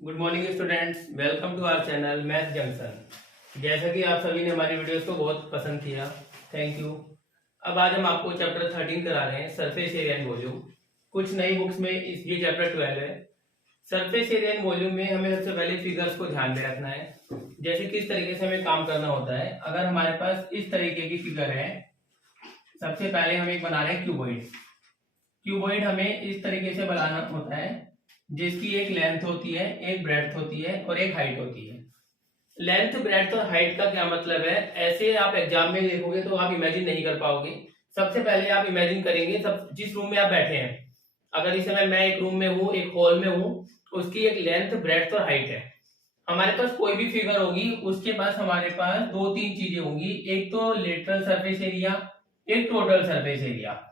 Good morning students, welcome to our channel Math Junction. जैसा कि आप सभी ने हमारी वीडियोस को बहुत पसंद किया, थैंक यू। अब आज हम आपको चैप्टर 13 करा रहे हैं, सरफेस एरिया एंड वॉल्यूम। कुछ नई बुक्स में ये चैप्टर 12 है। सरफेस एरिया एंड वॉल्यूम में हमें सबसे पहले फिगर्स को ध्यान में रखना है, जैसे किस तरीके से हमें काम करना होता है। अगर हमारे पास इस तरीके की फिगर है, सबसे पहले हम एक बना रहे हैं क्यूबॉइड। क्यूबॉइड हमें इस तरीके से बनाना होता है, जिसकी एक लेंथ होती है, एक ब्रेड्थ होती है और एक हाइट होती है। लेंथ, ब्रेड्थ और हाइट का क्या मतलब है, ऐसे आप एग्जाम में देखोगे तो आप इमेजिन नहीं कर पाओगे। सबसे पहले आप इमेजिन करेंगे, सब जिस रूम में आप बैठे हैं, अगर इस समय मैं एक रूम में हूँ, एक हॉल में हूँ, उसकी एक लेंथ, ब्रेड्थ और हाइट है। हमारे पास कोई भी फिगर होगी, उसके पास हमारे पास दो तीन चीजें होंगी, एक तो लेटरल सरफेस एरिया, एक टोटल सरफेस एरिया।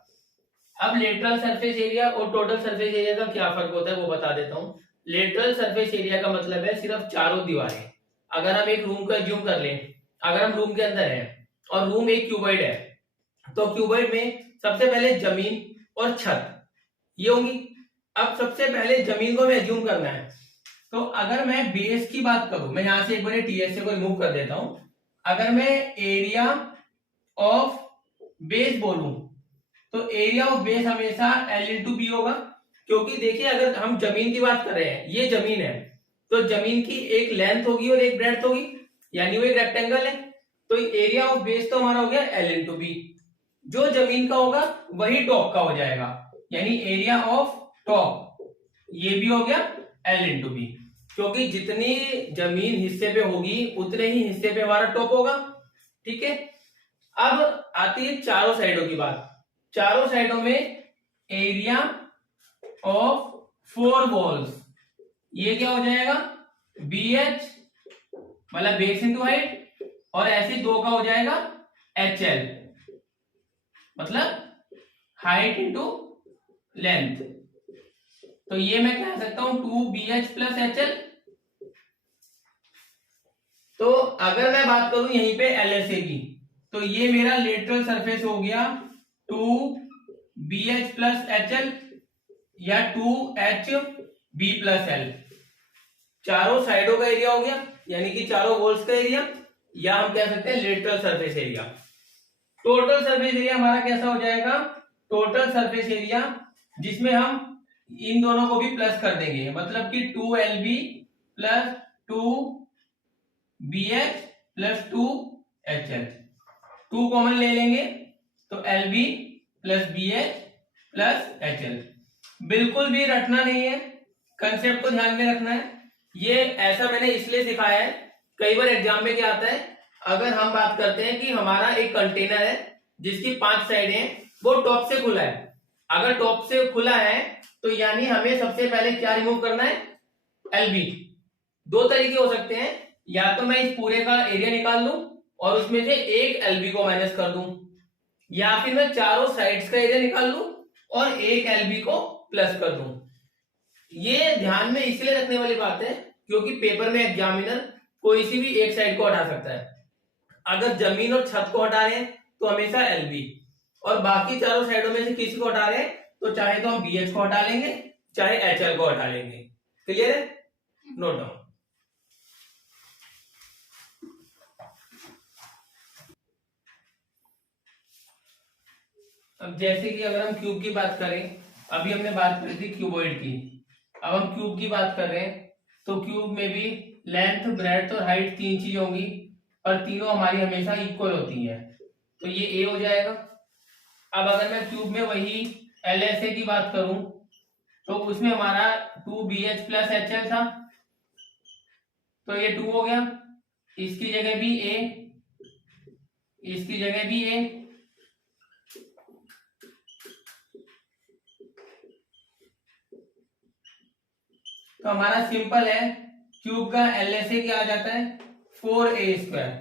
अब लेटरल सरफेस एरिया और टोटल सरफेस एरिया का क्या फर्क होता है वो बता देता हूँ। लेटरल सरफेस एरिया का मतलब है सिर्फ चारों दीवारें। अगर हम एक रूम को एज्यूम कर लें, अगर हम रूम के अंदर हैं और रूम एक क्यूबॉइड है, तो क्यूबॉइड में सबसे पहले जमीन और छत ये होंगी। अब सबसे पहले जमीन को हमें एज्यूम करना है, तो अगर मैं बेस की बात करूं, मैं यहां से एक बार टीएस को रिमूव कर देता हूं। अगर मैं एरिया ऑफ बेस बोलूं तो एरिया ऑफ बेस हमेशा L इंटू बी होगा, क्योंकि देखिए अगर हम जमीन की बात कर रहे हैं, ये जमीन है, तो जमीन की एक लेंथ होगी और एक ब्रेड्थ होगी, यानी वो एक रेक्टेंगल है। तो एरिया ऑफ बेस तो हमारा हो गया L इंटू बी। जो जमीन का होगा वही टॉप का हो जाएगा, यानी एरिया ऑफ टॉप ये भी हो गया L इंटू बी, क्योंकि जितनी जमीन हिस्से पे होगी उतने ही हिस्से पे हमारा टॉप होगा। ठीक है, अब आती है चारों साइडों की बात। चारों साइडों में एरिया ऑफ फोर वॉल्स, ये क्या हो जाएगा, BH मतलब बेस इंटू हाइट, और ऐसे दो का हो जाएगा HL मतलब हाइट इंटू लेंथ। तो ये मैं कह सकता हूं 2BH प्लस HL। तो अगर मैं बात करूं यहीं पे LSA की, तो ये मेरा लेटरल सरफेस हो गया 2BH प्लस HL या 2HB प्लस L। चारों साइडों का एरिया हो गया, यानी कि चारों वॉल्स का एरिया, या हम कह सकते हैं lateral surface area. Total surface area हमारा कैसा हो जाएगा, टोटल सरफेस एरिया जिसमें हम इन दोनों को भी प्लस कर देंगे, मतलब कि 2LB plus 2BH plus 2HL। 2 common ले लेंगे तो LB plus BH plus HL। बिल्कुल भी रटना नहीं है, कंसेप्ट को ध्यान में रखना है। ये ऐसा मैंने इसलिए सिखाया है, कई बार एग्जाम में क्या आता है, अगर हम बात करते हैं कि हमारा एक कंटेनर है जिसकी 5 साइड हैं, वो टॉप से खुला है। अगर टॉप से खुला है तो यानी हमें सबसे पहले क्या रिमूव करना है, LB। दो तरीके हो सकते हैं, या तो मैं इस पूरे का एरिया निकाल लूं और उसमें से एक LB को माइनस कर दूं, या फिर मैं चारों साइड्स का एरिया निकाल लूं और एक LB को प्लस कर दूं। ये ध्यान में इसलिए रखने वाली बात है क्योंकि पेपर में एग्जामिनर कोई सी भी एक साइड को हटा सकता है। अगर जमीन और छत को हटा रहे हैं तो हमेशा LB, और बाकी चारों साइडों में से किसी को हटा रहे हैं तो चाहे तो हम BH को हटा लेंगे, चाहे HL को हटा लेंगे। क्लियर है, नोट डाउन। अब जैसे कि अगर हम क्यूब की बात करें, अभी हमने बात करी थी क्यूबॉइड की, अब हम क्यूब की बात कर रहे हैं, तो क्यूब में भी लेंथ, ब्रेड्थ और हाइट तीन चीजें होंगी, और तीनों हमारी हमेशा इक्वल होती है, तो ये A हो जाएगा। अब अगर मैं क्यूब में वही LSA की बात करूं, तो उसमें हमारा 2BH प्लस HL था, तो ये 2 हो गया, इसकी जगह भी A, इसकी जगह भी A। तो हमारा सिंपल है, क्यूब का LSA क्या आ जाता है, 4A²,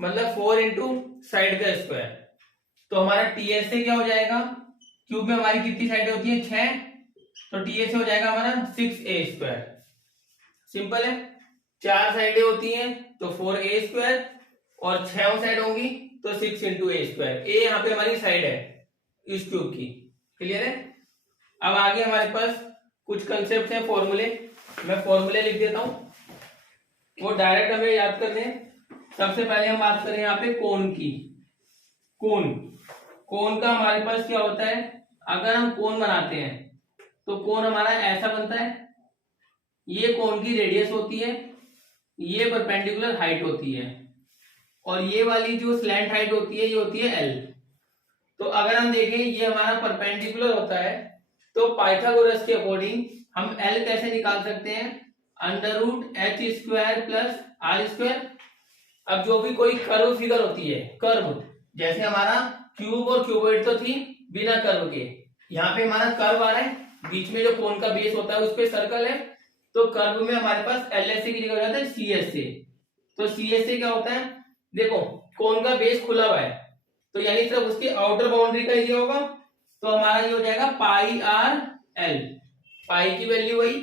मतलब 4 इंटू साइड का स्क्वायर। तो हमारा TSA क्या हो जाएगा, क्यूब में हमारी कितनी साइडें होती है, 6, तो TSA हो जाएगा हमारा 6A²। सिंपल है, 4 साइडें होती हैं तो 4A², और 6 साइड होंगी तो 6 इंटू A²। A यहाँ पे हमारी साइड है इस क्यूब की। क्लियर है। अब आगे हमारे पास कुछ कंसेप्ट हैं, फॉर्मूले। मैं फॉर्मूले लिख देता हूं, वो डायरेक्ट हमें याद करने हैं। सबसे पहले हम बात करें यहाँ पे कोण की। कोण, कोण का हमारे पास क्या होता है, अगर हम कोण बनाते हैं तो कोण हमारा ऐसा बनता है, ये कोण की रेडियस होती है, ये परपेंडिकुलर हाइट होती है, और ये वाली जो स्लैंट हाइट होती है ये होती है एल। तो अगर हम देखें ये हमारा परपेंडिकुलर होता है, तो पाइथागोरस के अकॉर्डिंग हम एल कैसे निकाल सकते हैं, under root H square plus R square. अब जो भी कोई कर्व फिगर होती है, कर्व, जैसे हमारा क्यूब और क्यूबॉइड तो थी बिना कर्व के, यहाँ पे हमारा कर्व आ रहा है, बीच में जो कोण का बेस होता है उस पे सर्कल है, तो कर्व में हमारे पास एल एस की जगह हो जाता है सी एस ए। तो सी एस ए क्या होता है, देखो कोण का बेस खुला हुआ है, तो यानी सिर्फ उसकी आउटर बाउंड्री का एरिया होगा, तो हमारा ये हो जाएगा पाई आर एल। पाई की वैल्यू वही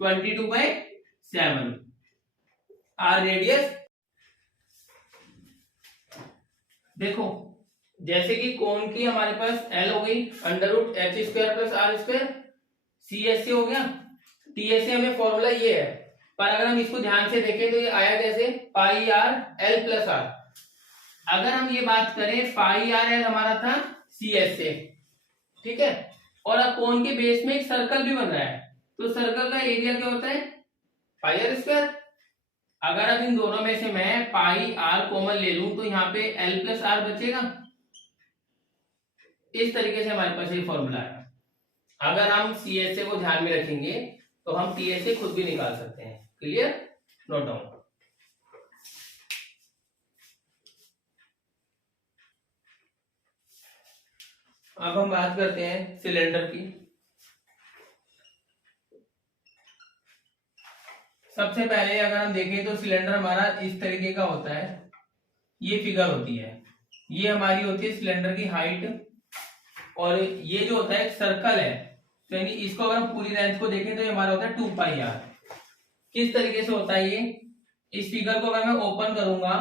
22/7, आर रेडियस। देखो जैसे कि कोण की हमारे पास एल हो गई under root H square plus R square, C S C हो गया, टी एस सी हमें फॉर्मूला ये है, पर अगर हम इसको ध्यान से देखें तो ये आया कैसे, पाई आर एल प्लस आर। अगर हम ये बात करें पाई आर एल हमारा था सी एस से, ठीक है, और अब कोण के बेस में एक सर्कल भी बन रहा है, तो सर्कल का एरिया क्या होता है, पाई आर स्क्वायर। अगर अब इन दोनों में से मैं पाई आर कॉमन ले लूं तो यहाँ पे एल प्लस आर बचेगा। इस तरीके से हमारे पास ये फॉर्मूला है। अगर हम सी एस ए को ध्यान में रखेंगे तो हम टी एस ए खुद भी निकाल सकते हैं। Clear, note down. अब हम बात करते हैं सिलेंडर की। सबसे पहले अगर हम देखें तो सिलेंडर हमारा इस तरीके का होता है, ये फिगर होती है, ये हमारी होती है सिलेंडर की हाइट, और ये जो होता है एक सर्कल है, तो यानी इसको अगर हम पूरी लेंथ को देखें तो ये हमारा होता है 2 पाई आर। किस तरीके से होता है ये, इस फिगर को अगर मैं ओपन करूंगा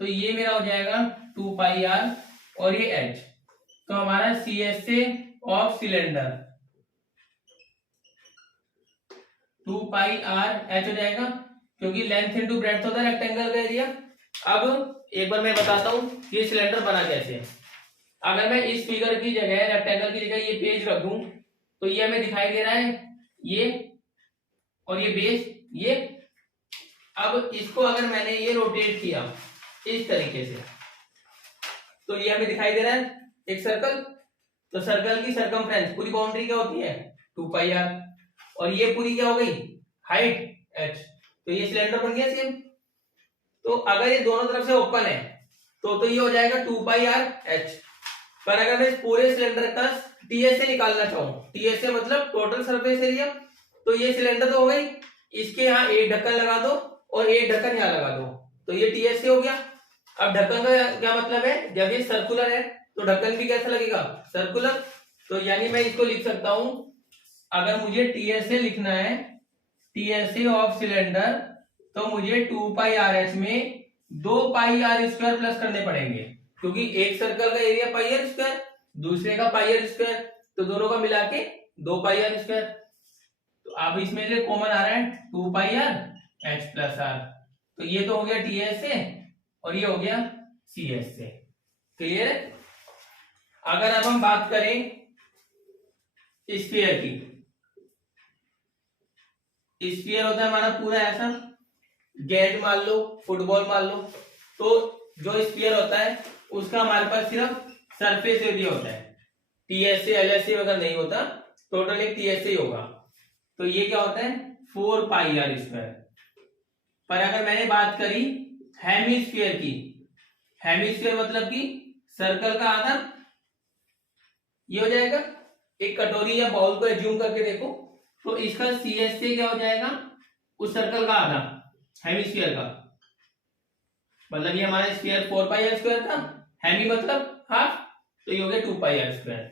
तो ये मेरा हो जाएगा 2 पाई आर और ये एच, तो हमारा C S A of cylinder 2 pi R H हो जाएगा, क्योंकि लेंथ इनटू ब्रेड्थ होता है रेक्टेंगल का एरिया। अब एक बार मैं बताता हूं कि ये सिलेंडर बना कैसे है। अगर मैं इस फिगर की जगह, रेक्टेंगल की जगह ये पेज रख दूं तो ये हमें दिखाई दे रहा है ये, और ये बेस ये। अब इसको अगर मैंने ये रोटेट किया इस तरीके से तो ये हमें दिखाई दे रहा है एक सर्कल, तो सर्कल की सरकमफ्रेंस पूरी बाउंड्री क्या होती है 2 पाई आर, और ये पूरी क्या हो गई हाइट h, तो ये सिलेंडर बन गया सेम। तो अगर ये दोनों तरफ से ओपन है तो ये हो जाएगा 2 पाई आर h। पर अगर मैं इस पूरे सिलेंडर का टीएसए निकालना चाहूं, टीएसए मतलब टोटल सरफेस एरिया, तो ये सिलेंडर तो हो गई, इसके यहाँ एक ढक्कन लगा दो और एक ढक्कन यहाँ लगा दो, तो ये टीएसए हो गया। अब ढक्कन का क्या मतलब है, जब ये सर्कुलर है तो ढक्कन भी कैसा लगेगा सर्कुलर, तो यानी मैं इसको लिख सकता हूं, अगर मुझे टीएसए लिखना है, टीएसए ऑफ सिलेंडर, तो मुझे 2 पाई आर एच में 2 पाई आर स्क्वायर प्लस करने पड़ेंगे, क्योंकि एक सर्कल का एरिया पाई आर स्क्वायर, दूसरे का पाई आर स्क्वायर, तो दोनों का मिला के 2 पाई आर स्क्वायर। तो अब इसमें से कॉमन आ रहा है 2 pi R H plus are, तो ये तो हो गया टीएसए और ये हो गया सीएसए। क्लियर है। अगर अब हम बात करें स्फीयर की, स्फीयर होता है हमारा पूरा ऐसा, गेंद मान लो, फुटबॉल मान लो, तो जो स्फीयर होता है उसका हमारे पास सिर्फ सरफेस एरिया होता है, टीएसए एलएसए वगैरह नहीं होता, टोटल एक टीएसए ही होगा, तो ये क्या होता है 4 पाई आर स्क्वायर। पर अगर मैंने बात करी हेमिस्फीयर की, हेमिस्फीयर मतलब कि सर्कल का आधा, ये हो जाएगा, एक कटोरी या बाउल को एज्यूम करके देखो, तो इसका सीएसए क्या हो जाएगा उस सर्कल का आधा, हेमिस्फीयर का, मतलब ये हमारा स्फीयर 4 पाई आर स्क्वायर था, हेमी मतलब हाफ, तो ये हो गया 2 पाई आर स्क्वायर।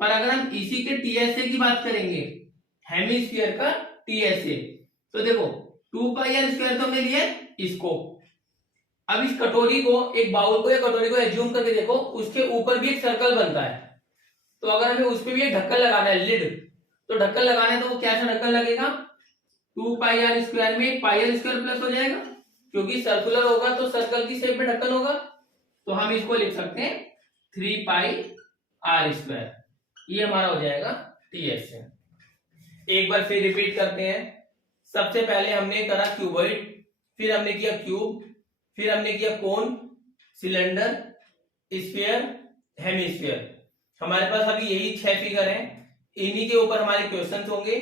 पर अगर हम इसी के टीएसए की बात करेंगे, हेमिस्फीयर का टीएसए, तो देखो 2 पाई आर स्क्वायर तो हमने लिया इसको, अब इस कटोरी को, एक बाउल को या कटोरी को एज्यूम करके देखो, उसके ऊपर भी एक सर्कल बनता है, तो अगर हमें उस पर भी एक ढक्कन लगाना है लिड, तो ढक्कन लगाना है तो वो कैसा ढक्कन लगेगा, 2πr² में πr² प्लस हो जाएगा, क्योंकि सर्कुलर होगा तो सर्कल की शेप में ढक्कन होगा, तो हम इसको लिख सकते हैं 3πr²। ये हमारा हो जाएगा ts से। एक बार फिर रिपीट करते हैं। सबसे पहले हमने करा क्यूबॉइड, फिर हमने किया क्यूब, फिर हमने किया कोन, सिलेंडर, स्फीयर, हेमिस्फीयर। हमारे पास अभी यही 6 फिगर हैं। इन्हीं के ऊपर हमारे क्वेश्चंस होंगे।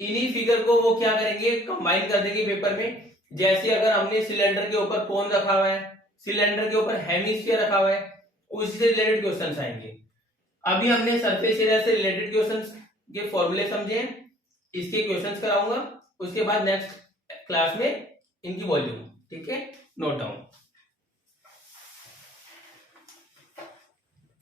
इन्हीं फिगर को वो क्या करेंगे, कंबाइन कर देंगे पेपर में। जैसे अगर हमने सिलेंडर के ऊपर कोन रखा हुआ है, सिलेंडर के ऊपर हेमिस्फीयर रखा हुआ है, उससे रिलेटेड क्वेश्चंस आएंगे। अभी हमने सरफेस एरिया से रिलेटेड क्वेश्चंस के फॉर्मूले समझे हैं, इसके क्वेश्चंस कराऊंगा। उसके बाद नेक्स्ट क्लास में इनकी वॉल्यूम, ठीक है, नोट डाउन।